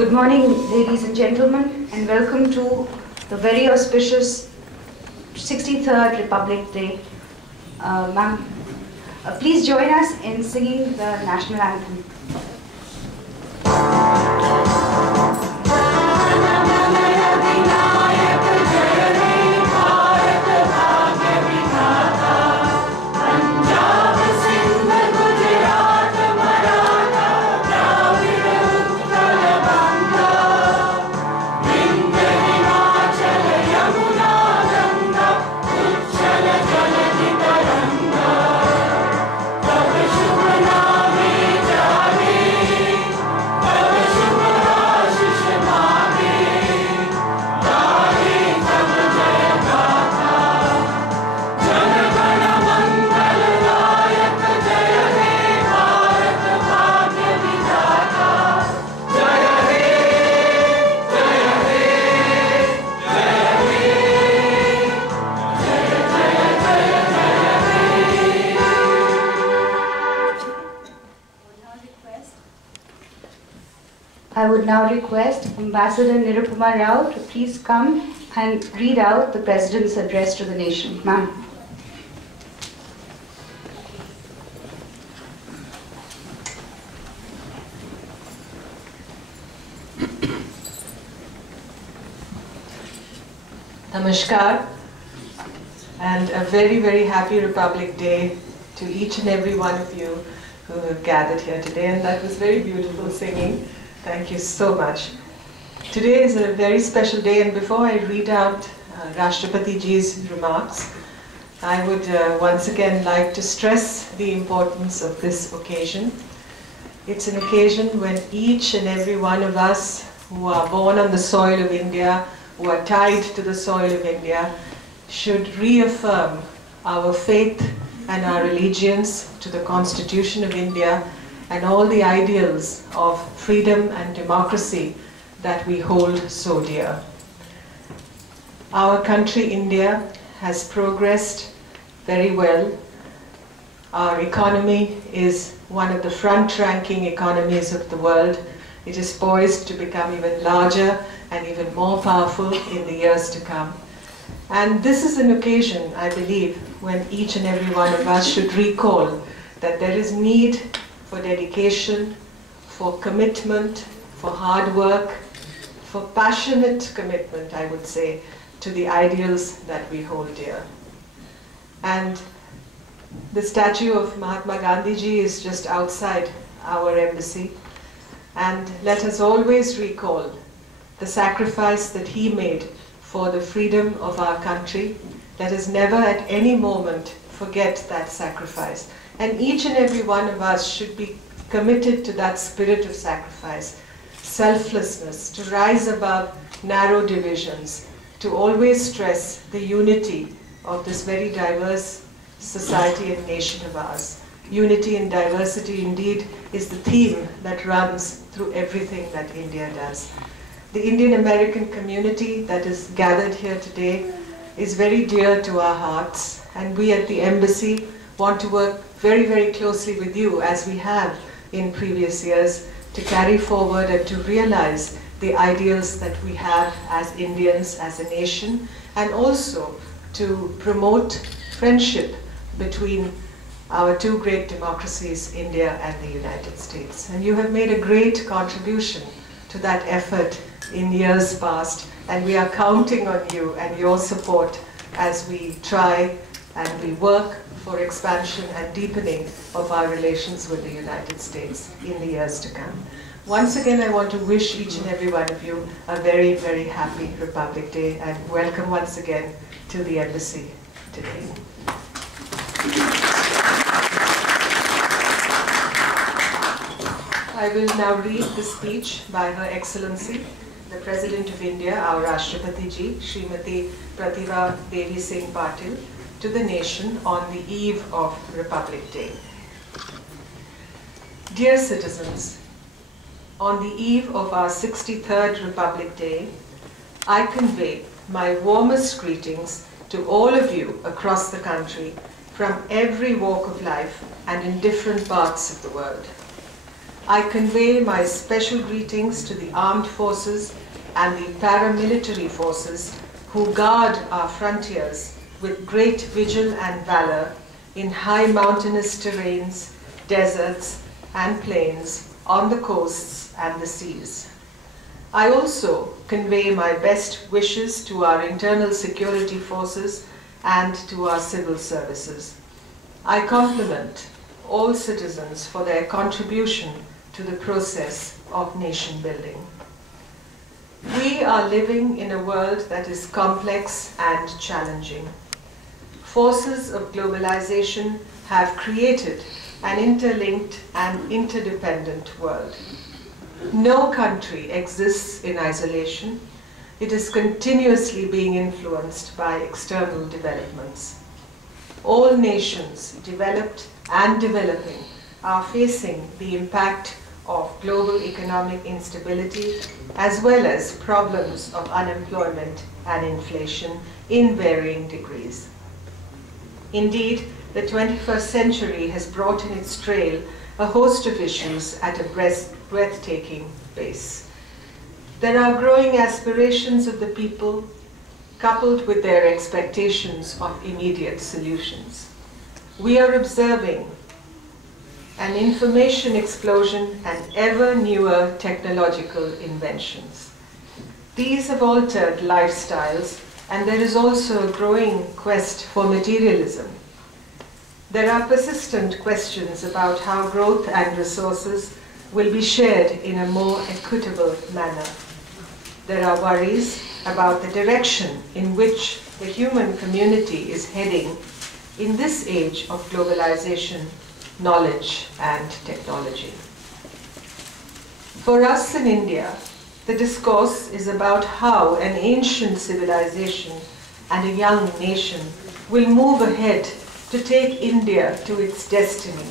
Good morning, ladies and gentlemen, and welcome to the very auspicious 63rd Republic Day. Ma'am, please join us in singing the national anthem. I would now request Ambassador Nirupama Rao to please come and read out the President's address to the nation. Ma'am. Namaskar, and a very, very happy Republic Day to each and every one of you who have gathered here today. And that was very beautiful singing. Thank you so much. Today is a very special day, and before I read out Rashtrapati Ji's remarks, I would once again like to stress the importance of this occasion. It's an occasion when each and every one of us who are born on the soil of India, who are tied to the soil of India, should reaffirm our faith and our allegiance to the Constitution of India and all the ideals of freedom and democracy that we hold so dear. Our country, India, has progressed very well. Our economy is one of the front-ranking economies of the world. It is poised to become even larger and even more powerful in the years to come. And this is an occasion, I believe, when each and every one of us should recall that there is need for dedication, for commitment, for hard work, for passionate commitment, I would say, to the ideals that we hold dear. And the statue of Mahatma Gandhiji is just outside our embassy. And let us always recall the sacrifice that he made for the freedom of our country. Let us never at any moment forget that sacrifice. And each and every one of us should be committed to that spirit of sacrifice, selflessness, to rise above narrow divisions, to always stress the unity of this very diverse society and nation of ours. Unity and diversity indeed is the theme that runs through everything that India does. The Indian American community that is gathered here today is very dear to our hearts, and we at the embassy want to work very, very closely with you, as we have in previous years, to carry forward and to realize the ideals that we have as Indians, as a nation, and also to promote friendship between our two great democracies, India and the United States. And you have made a great contribution to that effort in years past, and we are counting on you and your support as we try and we work for expansion and deepening of our relations with the United States in the years to come. Once again, I want to wish each and every one of you a very, very happy Republic Day, and welcome once again to the embassy today. I will now read the speech by Her Excellency, the President of India, our Rashtrapati Ji, Srimati Pratibha Devi Singh Patil, to the nation on the eve of Republic Day. Dear citizens, on the eve of our 63rd Republic Day, I convey my warmest greetings to all of you across the country from every walk of life and in different parts of the world. I convey my special greetings to the armed forces and the paramilitary forces who guard our frontiers with great vigil and valor in high mountainous terrains, deserts, and plains, on the coasts and the seas. I also convey my best wishes to our internal security forces and to our civil services. I compliment all citizens for their contribution to the process of nation building. We are living in a world that is complex and challenging. Forces of globalization have created an interlinked and interdependent world. No country exists in isolation. It is continuously being influenced by external developments. All nations, developed and developing, are facing the impact of global economic instability as well as problems of unemployment and inflation in varying degrees. Indeed, the 21st century has brought in its trail a host of issues at a breathtaking pace. There are growing aspirations of the people coupled with their expectations of immediate solutions. We are observing an information explosion and ever newer technological inventions. These have altered lifestyles, and there is also a growing quest for materialism. There are persistent questions about how growth and resources will be shared in a more equitable manner. There are worries about the direction in which the human community is heading in this age of globalization, knowledge, and technology. For us in India, the discourse is about how an ancient civilization and a young nation will move ahead to take India to its destiny.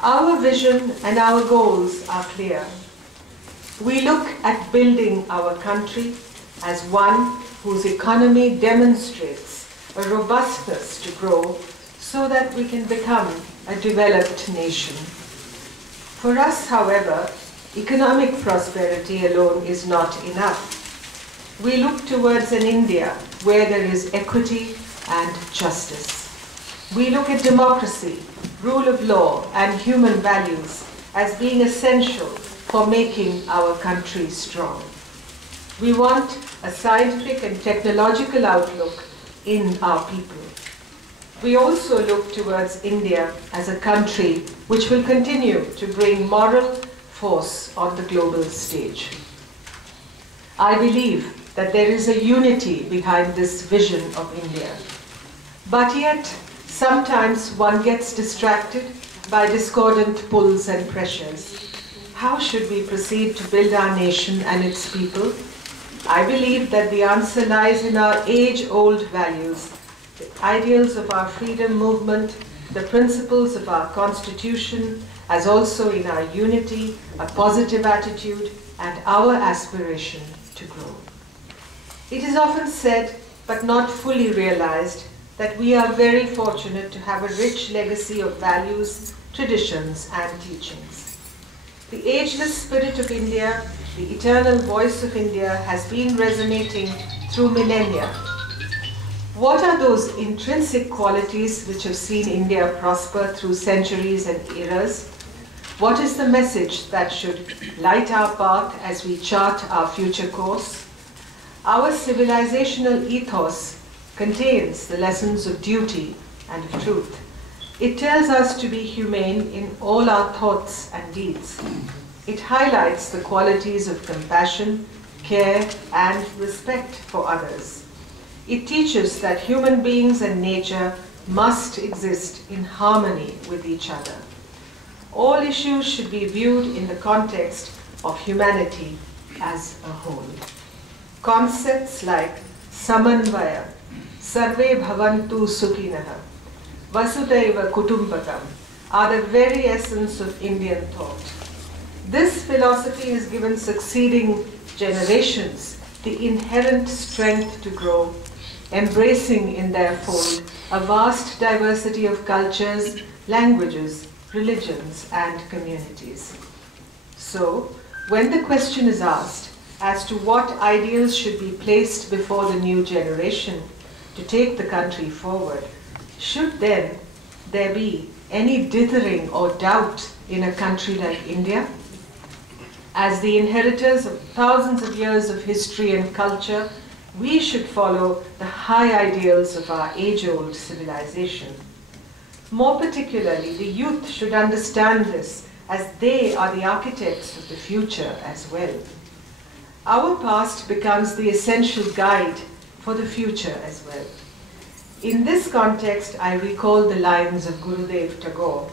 Our vision and our goals are clear. We look at building our country as one whose economy demonstrates a robustness to grow so that we can become a developed nation. For us, however, economic prosperity alone is not enough. We look towards an India where there is equity and justice. We look at democracy, rule of law, and human values as being essential for making our country strong. We want a scientific and technological outlook in our people. We also look towards India as a country which will continue to bring moral force on the global stage. I believe that there is a unity behind this vision of India. But yet, sometimes one gets distracted by discordant pulls and pressures. How should we proceed to build our nation and its people? I believe that the answer lies in our age-old values, the ideals of our freedom movement, the principles of our constitution, as also in our unity, a positive attitude, and our aspiration to grow. It is often said, but not fully realized, that we are very fortunate to have a rich legacy of values, traditions, and teachings. The ageless spirit of India, the eternal voice of India, has been resonating through millennia. What are those intrinsic qualities which have seen India prosper through centuries and eras? What is the message that should light our path as we chart our future course? Our civilizational ethos contains the lessons of duty and of truth. It tells us to be humane in all our thoughts and deeds. It highlights the qualities of compassion, care, and respect for others. It teaches that human beings and nature must exist in harmony with each other. all issues should be viewed in the context of humanity as a whole. Concepts like samanvaya, sarve bhavantu sukhinaha, vasudhaiva kutumbakam are the very essence of Indian thought. This philosophy has given succeeding generations the inherent strength to grow, embracing in their fold a vast diversity of cultures, languages, religions, and communities. So, when the question is asked as to what ideals should be placed before the new generation to take the country forward, should then there be any dithering or doubt in a country like India? As the inheritors of thousands of years of history and culture, we should follow the high ideals of our age-old civilization. More particularly, the youth should understand this, as they are the architects of the future as well. Our past becomes the essential guide for the future as well. In this context, I recall the lines of Gurudev Tagore.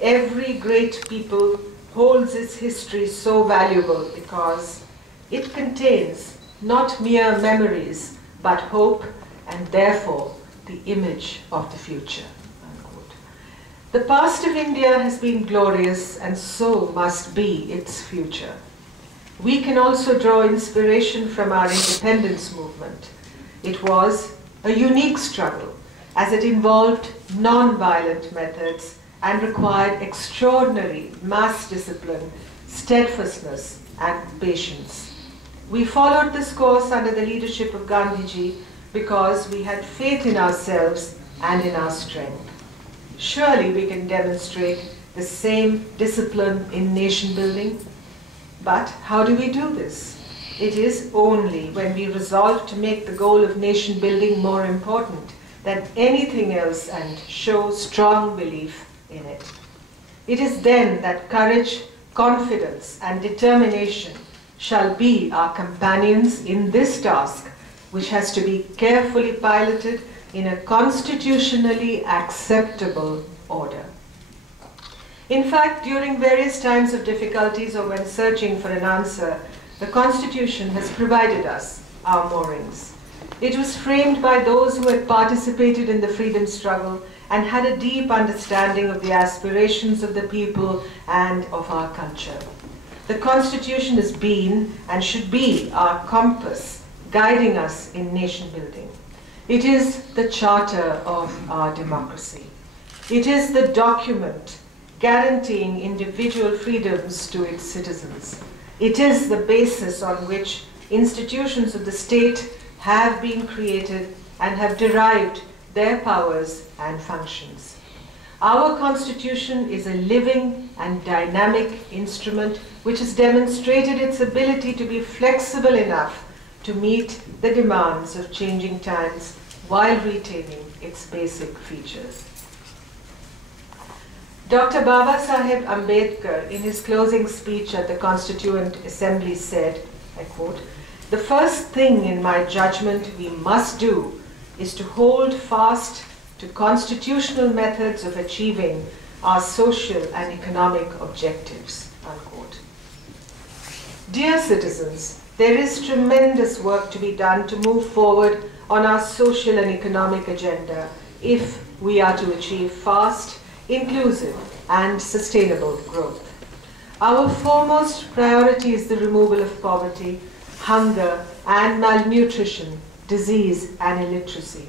Every great people holds its history so valuable because it contains not mere memories, but hope and therefore the image of the future. Unquote. The past of India has been glorious, and so must be its future. We can also draw inspiration from our independence movement. It was a unique struggle, as it involved non-violent methods and required extraordinary mass discipline, steadfastness, and patience. We followed this course under the leadership of Gandhiji because we had faith in ourselves and in our strength. Surely we can demonstrate the same discipline in nation building. But how do we do this? It is only when we resolve to make the goal of nation building more important than anything else and show strong belief in it. It is then that courage, confidence, and determination shall be our companions in this task, which has to be carefully piloted in a constitutionally acceptable order. In fact, during various times of difficulties or when searching for an answer, the Constitution has provided us our moorings. It was framed by those who had participated in the freedom struggle and had a deep understanding of the aspirations of the people and of our culture. The Constitution has been and should be our compass, guiding us in nation building. It is the charter of our democracy. It is the document guaranteeing individual freedoms to its citizens. It is the basis on which institutions of the state have been created and have derived their powers and functions. Our Constitution is a living and dynamic instrument which has demonstrated its ability to be flexible enough to meet the demands of changing times while retaining its basic features. Dr. Baba Saheb Ambedkar, in his closing speech at the Constituent Assembly said, I quote, "The first thing in my judgment we must do is to hold fast to constitutional methods of achieving our social and economic objectives." Unquote. Dear citizens, there is tremendous work to be done to move forward on our social and economic agenda if we are to achieve fast, inclusive, and sustainable growth. Our foremost priority is the removal of poverty, hunger, and malnutrition, disease, and illiteracy.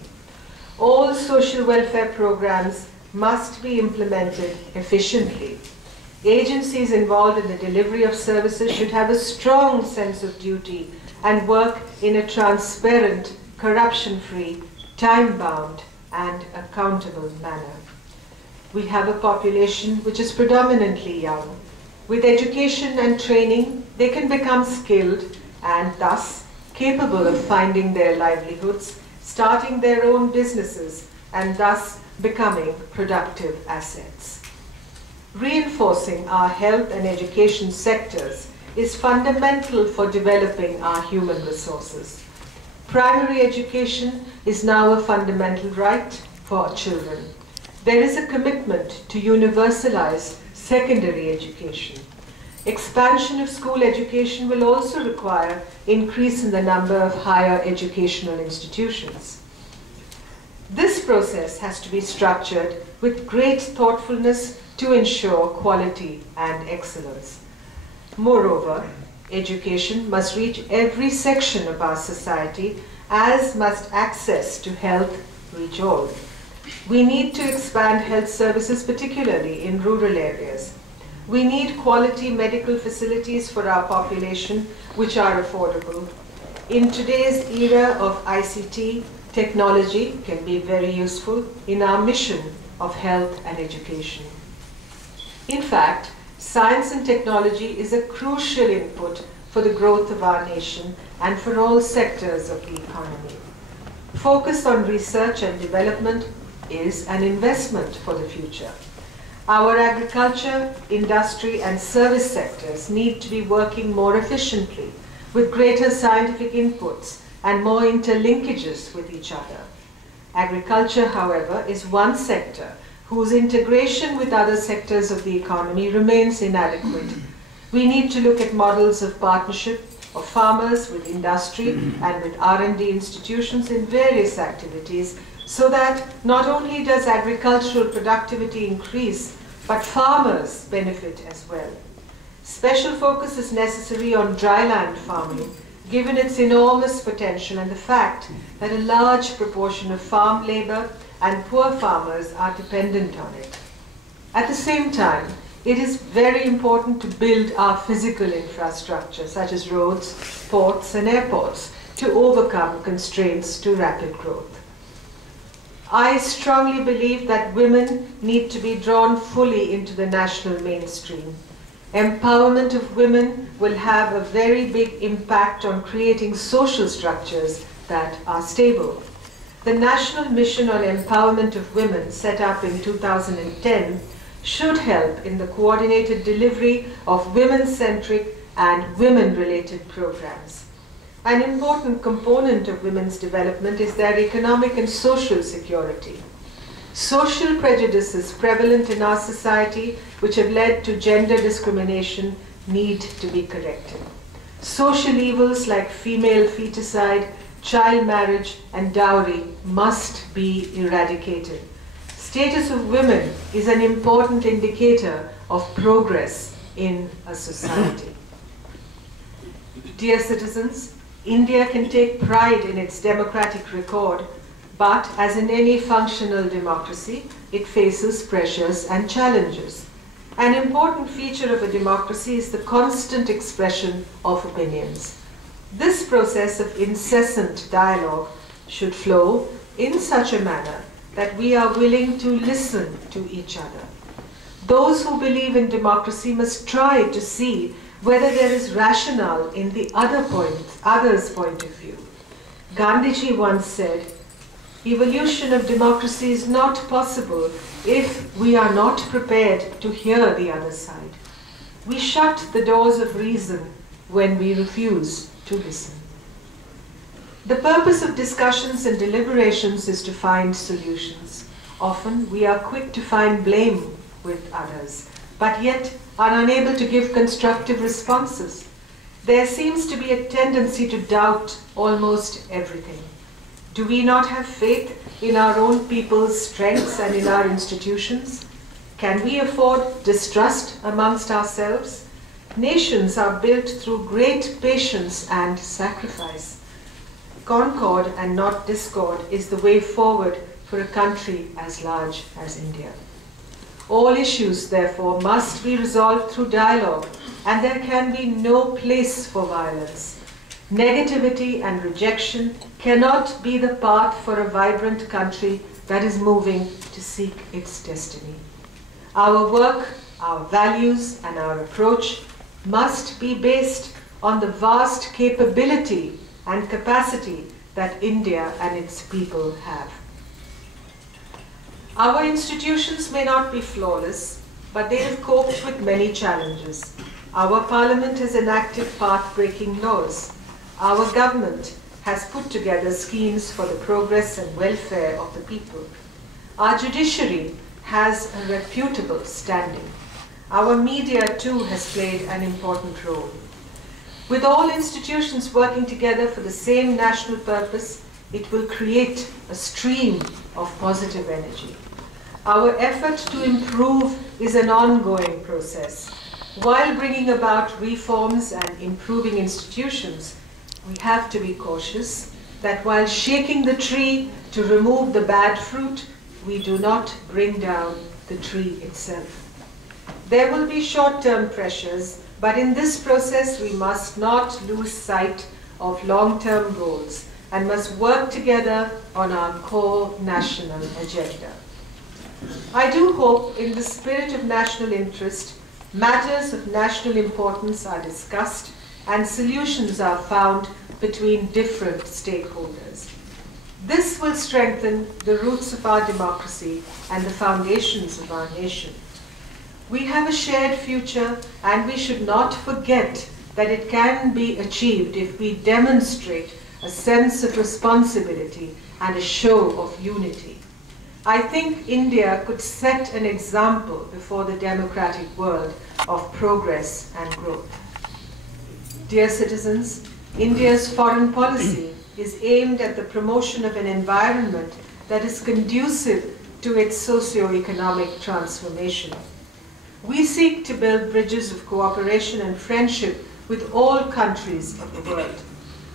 All social welfare programs must be implemented efficiently. Agencies involved in the delivery of services should have a strong sense of duty and work in a transparent, corruption-free, time-bound, and accountable manner. We have a population which is predominantly young. With education and training, they can become skilled and thus capable of finding their livelihoods, starting their own businesses, and thus becoming productive assets. Reinforcing our health and education sectors is fundamental for developing our human resources. Primary education is now a fundamental right for children. There is a commitment to universalize secondary education. Expansion of school education will also require increase in the number of higher educational institutions. This process has to be structured with great thoughtfulness to ensure quality and excellence. Moreover, education must reach every section of our society, as must access to health reach all. We need to expand health services, particularly in rural areas. We need quality medical facilities for our population, which are affordable. In today's era of ICT, technology can be very useful in our mission of health and education. In fact, science and technology is a crucial input for the growth of our nation and for all sectors of the economy. Focus on research and development is an investment for the future. Our agriculture, industry, and service sectors need to be working more efficiently with greater scientific inputs and more interlinkages with each other. Agriculture, however, is one sector whose integration with other sectors of the economy remains inadequate. We need to look at models of partnership of farmers with industry and with R&D institutions in various activities, so that not only does agricultural productivity increase, but farmers benefit as well. Special focus is necessary on dryland farming, given its enormous potential and the fact that a large proportion of farm labor and poor farmers are dependent on it. At the same time, it is very important to build our physical infrastructure, such as roads, ports, and airports, to overcome constraints to rapid growth. I strongly believe that women need to be drawn fully into the national mainstream. Empowerment of women will have a very big impact on creating social structures that are stable. The National Mission on Empowerment of Women, set up in 2010, should help in the coordinated delivery of women-centric and women-related programs. An important component of women's development is their economic and social security. Social prejudices prevalent in our society, which have led to gender discrimination, need to be corrected. Social evils like female feticide, child marriage, and dowry must be eradicated. Status of women is an important indicator of progress in a society. Dear citizens, India can take pride in its democratic record, but as in any functional democracy, it faces pressures and challenges. An important feature of a democracy is the constant expression of opinions. This process of incessant dialogue should flow in such a manner that we are willing to listen to each other. Those who believe in democracy must try to see whether there is rationale in the other's point of view. Gandhiji once said, "Evolution of democracy is not possible if we are not prepared to hear the other side. We shut the doors of reason when we refuse to listen." The purpose of discussions and deliberations is to find solutions. Often we are quick to find blame with others, but yet are unable to give constructive responses. There seems to be a tendency to doubt almost everything. Do we not have faith in our own people's strengths and in our institutions? Can we afford distrust amongst ourselves? Nations are built through great patience and sacrifice. Concord and not discord is the way forward for a country as large as India. All issues, therefore, must be resolved through dialogue, and there can be no place for violence. Negativity and rejection cannot be the path for a vibrant country that is moving to seek its destiny. Our work, our values, and our approach must be based on the vast capability and capacity that India and its people have. Our institutions may not be flawless, but they have coped with many challenges. Our parliament has enacted path-breaking laws. Our government has put together schemes for the progress and welfare of the people. Our judiciary has a reputable standing. Our media too has played an important role. With all institutions working together for the same national purpose, it will create a stream of positive energy. Our effort to improve is an ongoing process. While bringing about reforms and improving institutions, we have to be cautious that while shaking the tree to remove the bad fruit, we do not bring down the tree itself. There will be short-term pressures, but in this process we must not lose sight of long-term goals and must work together on our core national agenda. I do hope, in the spirit of national interest, matters of national importance are discussed and solutions are found between different stakeholders. This will strengthen the roots of our democracy and the foundations of our nation. We have a shared future, and we should not forget that it can be achieved if we demonstrate a sense of responsibility and a show of unity. I think India could set an example before the democratic world of progress and growth. Dear citizens, India's foreign policy is aimed at the promotion of an environment that is conducive to its socio-economic transformation. We seek to build bridges of cooperation and friendship with all countries of the world.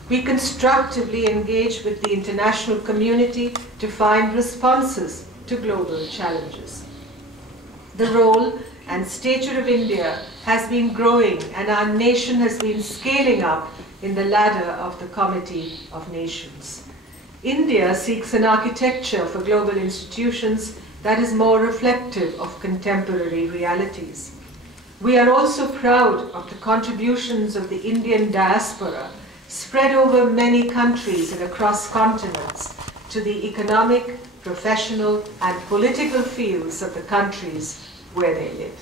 We constructively engage with the international community to find responses to global challenges. The role and stature of India has been growing, and our nation has been scaling up in the ladder of the Committee of Nations. India seeks an architecture for global institutions that is more reflective of contemporary realities. We are also proud of the contributions of the Indian diaspora spread over many countries and across continents to the economic, professional, and political fields of the countries where they live.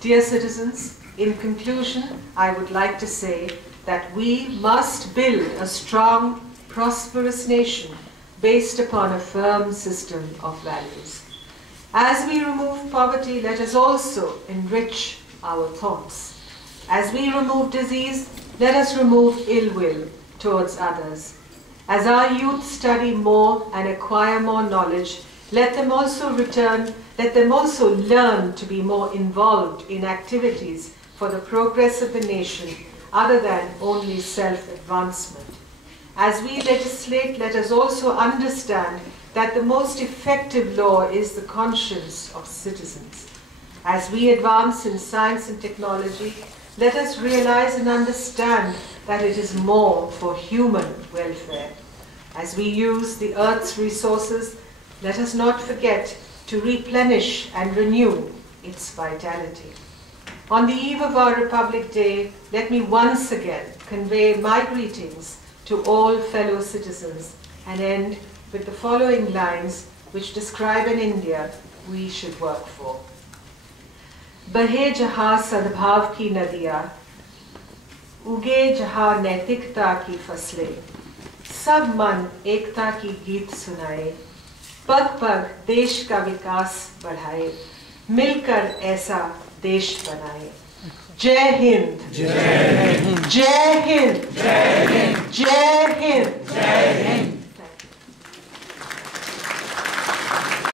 Dear citizens, in conclusion, I would like to say that we must build a strong, prosperous nation based upon a firm system of values. As we remove poverty, let us also enrich our thoughts. As we remove disease, let us remove ill will towards others. As our youth study more and acquire more knowledge, let them also learn to be more involved in activities for the progress of the nation other than only self-advancement. As we legislate, let us also understand that the most effective law is the conscience of citizens. As we advance in science and technology, let us realize and understand that it is more for human welfare. As we use the earth's resources, let us not forget to replenish and renew its vitality. On the eve of our Republic Day, let me once again convey my greetings to all fellow citizens and end with the following lines which describe an India we should work for. बहे जहाँ सद्भाव की नदियाँ, उगे जहाँ नैतिकता की फसलें, सब मन एकता की गीत सुनाए, पग पग देश का विकास बढ़ाए, मिलकर ऐसा देश बनाए। जय हिंद, जय हिंद, जय हिंद, जय हिंद, जय हिंद, जय